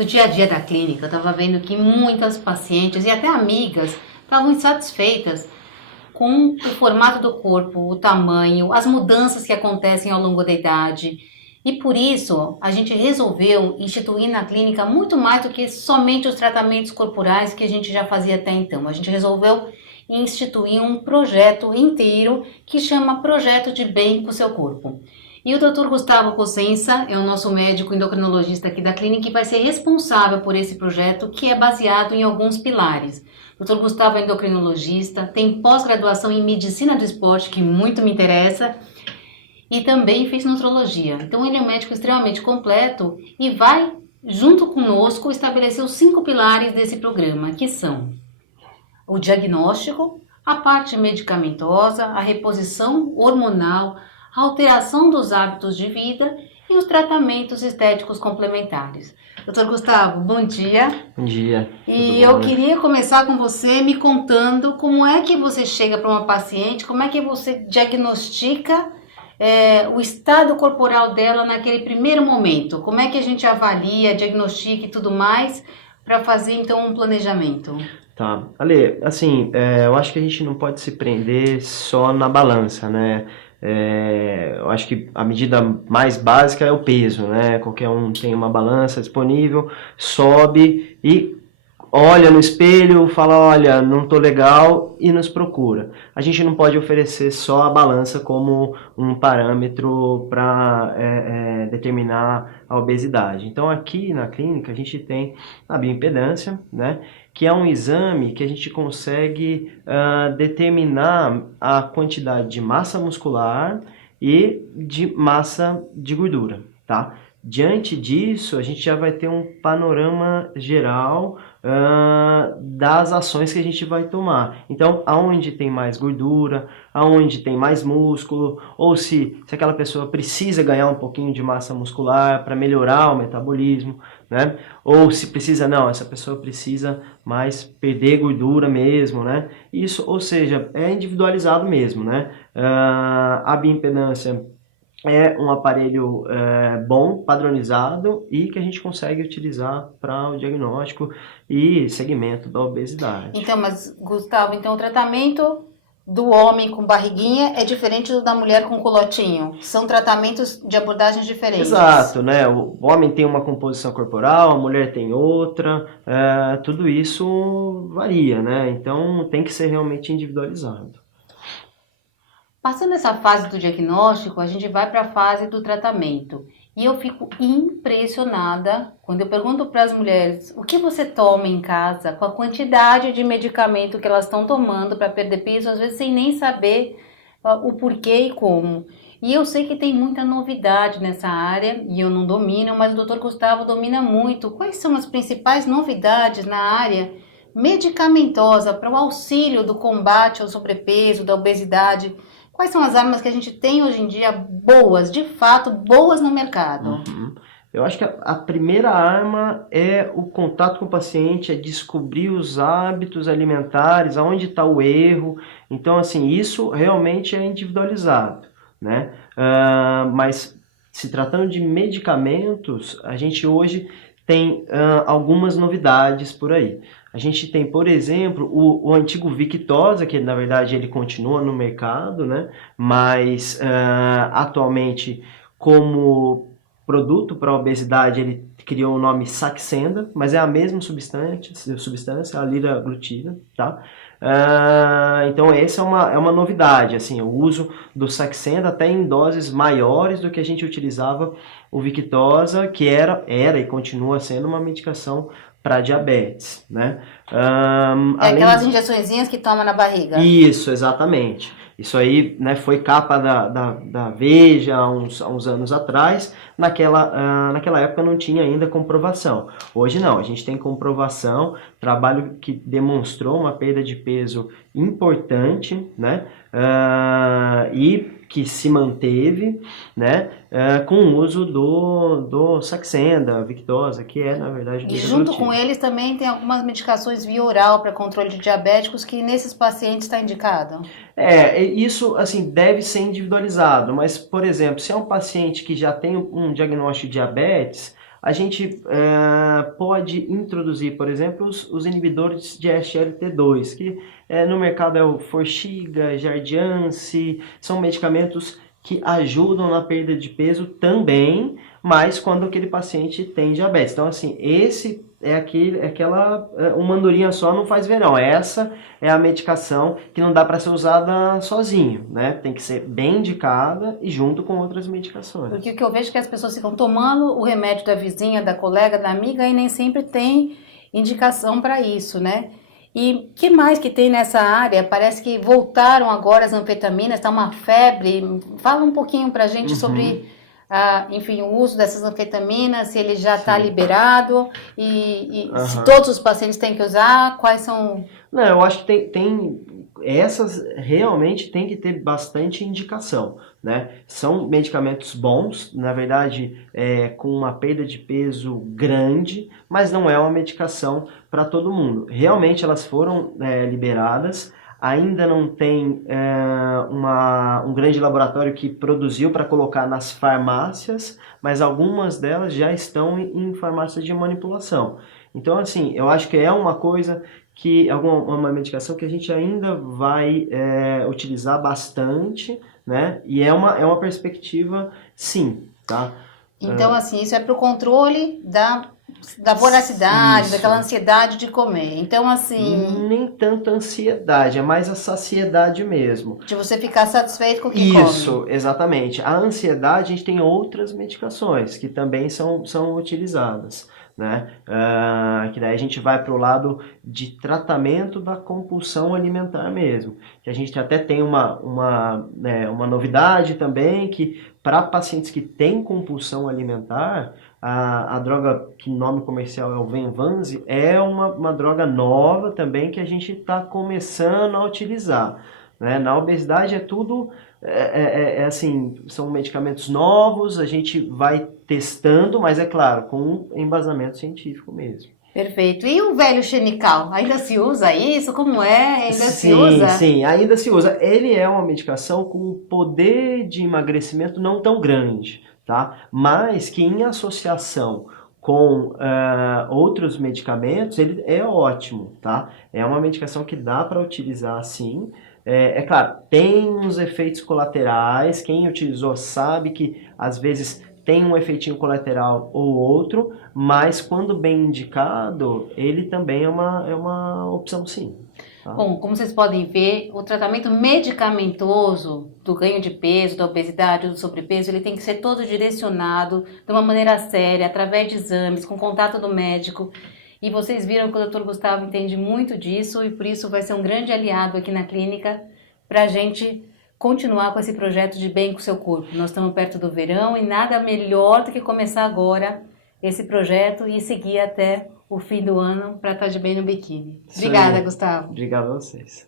No dia a dia da clínica, eu estava vendo que muitas pacientes e até amigas estavam insatisfeitas com o formato do corpo, o tamanho, as mudanças que acontecem ao longo da idade. E por isso, a gente resolveu instituir na clínica muito mais do que somente os tratamentos corporais que a gente já fazia até então. A gente resolveu instituir um projeto inteiro que chama Projeto de Bem com o Seu Corpo. E o Dr. Gustavo Cossenza é o nosso médico endocrinologista aqui da clínica e vai ser responsável por esse projeto, que é baseado em alguns pilares. O Dr. Gustavo é endocrinologista, tem pós-graduação em medicina do esporte, que muito me interessa, e também fez nutrologia. Então ele é um médico extremamente completo e vai, junto conosco, estabelecer os 5 pilares desse programa, que são o diagnóstico, a parte medicamentosa, a reposição hormonal, a alteração dos hábitos de vida e os tratamentos estéticos complementares. Doutor Gustavo, bom dia. Bom dia. E eu queria começar com você me contando como é que você chega para uma paciente, como é que você diagnostica o estado corporal dela naquele primeiro momento. Como é que a gente avalia, diagnostica e tudo mais para fazer então um planejamento? Tá. Ale, assim, eu acho que a gente não pode se prender só na balança, né? Eu acho que a medida mais básica é o peso, né? Qualquer um tem uma balança disponível, sobe e olha no espelho, fala, olha, não tô legal e nos procura. A gente não pode oferecer só a balança como um parâmetro para determinar a obesidade. Então aqui na clínica a gente tem a bioimpedância, né? Que é um exame que a gente consegue determinar a quantidade de massa muscular e de massa de gordura, tá? Diante disso, a gente já vai ter um panorama geral das ações que a gente vai tomar. Então, aonde tem mais gordura, aonde tem mais músculo, ou se aquela pessoa precisa ganhar um pouquinho de massa muscular para melhorar o metabolismo, né? Ou se precisa, não, essa pessoa precisa mais perder gordura mesmo, né? Isso, ou seja, é individualizado mesmo, né? A bioimpedância é um aparelho bom, padronizado e que a gente consegue utilizar para o diagnóstico e segmento da obesidade. Então, mas Gustavo, então o tratamento do homem com barriguinha é diferente do da mulher com culotinho? São tratamentos de abordagens diferentes. Exato, né? O homem tem uma composição corporal, a mulher tem outra, tudo isso varia, né? Então tem que ser realmente individualizado. Passando essa fase do diagnóstico, a gente vai para a fase do tratamento. E eu fico impressionada quando eu pergunto para as mulheres o que você toma em casa, com a quantidade de medicamento que elas estão tomando para perder peso, às vezes sem nem saber o porquê e como. E eu sei que tem muita novidade nessa área e eu não domino, mas o Dr. Gustavo domina muito. Quais são as principais novidades na área medicamentosa para o auxílio do combate ao sobrepeso, da obesidade? Quais são as armas que a gente tem hoje em dia boas, de fato, boas no mercado? Uhum. Eu acho que a primeira arma é o contato com o paciente, é descobrir os hábitos alimentares, aonde está o erro. Então, assim, isso realmente é individualizado, né? Mas se tratando de medicamentos, a gente hoje tem algumas novidades por aí. A gente tem, por exemplo, o antigo Victoza, que na verdade ele continua no mercado, né? Mas atualmente como produto para obesidade ele criou o nome Saxenda, mas é a mesma substância, a liraglutida, tá? Então essa é uma novidade, assim, o uso do Saxenda até em doses maiores do que a gente utilizava o Victoza, que era e continua sendo uma medicação para diabetes, né? Aquelas injeçõezinhas que toma na barriga. Isso, exatamente. Isso aí, né, foi capa da Veja há uns anos atrás. Naquela época não tinha ainda comprovação. Hoje não, a gente tem comprovação, trabalho que demonstrou uma perda de peso importante, né? E que se manteve, né, com o uso do Saxenda, Victoza, que é, na verdade, e junto com eles também tem algumas medicações via oral para controle de diabéticos que nesses pacientes está indicado? Isso, assim, deve ser individualizado, mas, por exemplo, se é um paciente que já tem um diagnóstico de diabetes, a gente pode introduzir, por exemplo, os inibidores de SGLT2, que no mercado é o Forxiga, Jardiance, são medicamentos que ajudam na perda de peso também, mas quando aquele paciente tem diabetes. Então, assim, esse uma andorinha só não faz verão. Essa é a medicação que não dá para ser usada sozinho, né? Tem que ser bem indicada e junto com outras medicações. Porque o que eu vejo é que as pessoas ficam tomando o remédio da vizinha, da colega, da amiga e nem sempre tem indicação para isso, né? E o que mais que tem nessa área? Parece que voltaram agora as anfetaminas, está uma febre. Fala um pouquinho para a gente sobre, enfim, o uso dessas anfetaminas, se ele já está liberado e se todos os pacientes têm que usar, quais são... Não, eu acho que essas realmente tem que ter bastante indicação, né? São medicamentos bons, na verdade, com uma perda de peso grande, mas não é uma medicação para todo mundo. Realmente elas foram liberadas, ainda não tem um grande laboratório que produziu para colocar nas farmácias, mas algumas delas já estão em farmácias de manipulação. Então, assim, eu acho que é uma coisa uma medicação que a gente ainda vai utilizar bastante, né? E é uma perspectiva, sim, tá? Então, assim, isso é para o controle da voracidade, Isso. daquela ansiedade de comer. Então, assim... Nem tanto ansiedade, é mais a saciedade mesmo. De você ficar satisfeito com o que come. Isso, exatamente. A ansiedade, a gente tem outras medicações que também são utilizadas, né? Que daí a gente vai para o lado de tratamento da compulsão alimentar mesmo. Que a gente até tem uma novidade também, que para pacientes que têm compulsão alimentar, a droga que nome comercial é o Venvanse, é uma droga nova também que a gente está começando a utilizar, né? Na obesidade é tudo... assim, são medicamentos novos, a gente vai testando, mas é claro, com embasamento científico mesmo. Perfeito. E o velho xenical? Ainda se usa isso? Como é? Ainda se usa? Sim, ainda se usa. Ele é uma medicação com poder de emagrecimento não tão grande, tá? Mas que em associação com outros medicamentos, ele é ótimo, tá? É uma medicação que dá para utilizar sim. É claro, tem uns efeitos colaterais, quem utilizou sabe que às vezes tem um efeitinho colateral ou outro, mas quando bem indicado, ele também é uma opção sim. Tá? Bom, como vocês podem ver, o tratamento medicamentoso do ganho de peso, da obesidade, do sobrepeso, ele tem que ser todo direcionado de uma maneira séria, através de exames, com contato do médico. E vocês viram que o Dr. Gustavo entende muito disso e por isso vai ser um grande aliado aqui na clínica para a gente continuar com esse projeto de bem com o seu corpo. Nós estamos perto do verão e nada melhor do que começar agora esse projeto e seguir até o fim do ano para estar de bem no biquíni. Obrigada, Gustavo. Obrigado a vocês.